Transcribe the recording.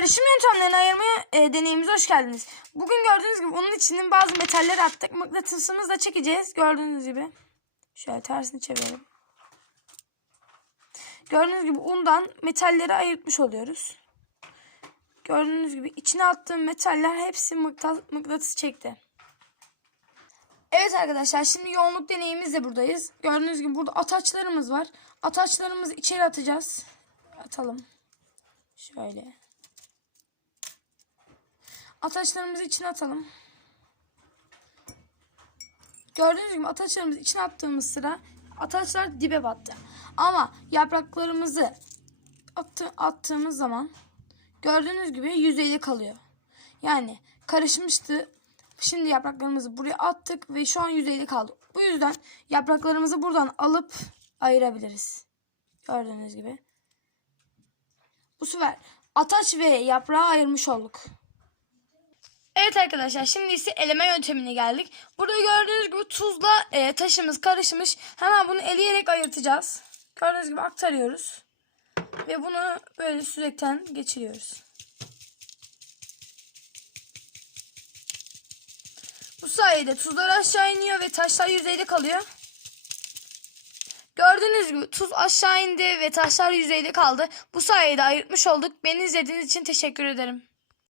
karışım yöntemlerini ayırmaya e, deneyimize hoş geldiniz. Bugün gördüğünüz gibi onun içinin bazı metalleri attık. Mıknatısımızla çekeceğiz. Gördüğünüz gibi. Şöyle tersini çevirelim. Gördüğünüz gibi undan metalleri ayırtmış oluyoruz. Gördüğünüz gibi içine attığım metaller hepsi mıknatıs çekti. Evet arkadaşlar şimdi yoğunluk deneyimizle buradayız. Gördüğünüz gibi burada ataçlarımız var. Ataçlarımızı içeri atacağız. Atalım. Şöyle. Ataçlarımızı içine atalım. Gördüğünüz gibi ataçlarımızı içine attığımız sıra ataçlar dibe battı. Ama yapraklarımızı attı, attığımız zaman gördüğünüz gibi yüzeyde kalıyor. Yani karışmıştı. Şimdi yapraklarımızı buraya attık ve şu an yüzeyde kaldı. Bu yüzden yapraklarımızı buradan alıp ayırabiliriz. Gördüğünüz gibi. Bu sefer ataç ve yaprağı ayırmış olduk. Evet arkadaşlar şimdi ise eleme yöntemine geldik. Burada gördüğünüz gibi tuzla e, taşımız karışmış. Hemen bunu eleyerek ayırtacağız. Gördüğünüz gibi aktarıyoruz. Ve bunu böyle sürekten geçiriyoruz. Bu sayede tuzlar aşağı iniyor ve taşlar yüzeyde kalıyor. Gördüğünüz gibi tuz aşağı indi ve taşlar yüzeyde kaldı. Bu sayede ayırtmış olduk. Beni izlediğiniz için teşekkür ederim.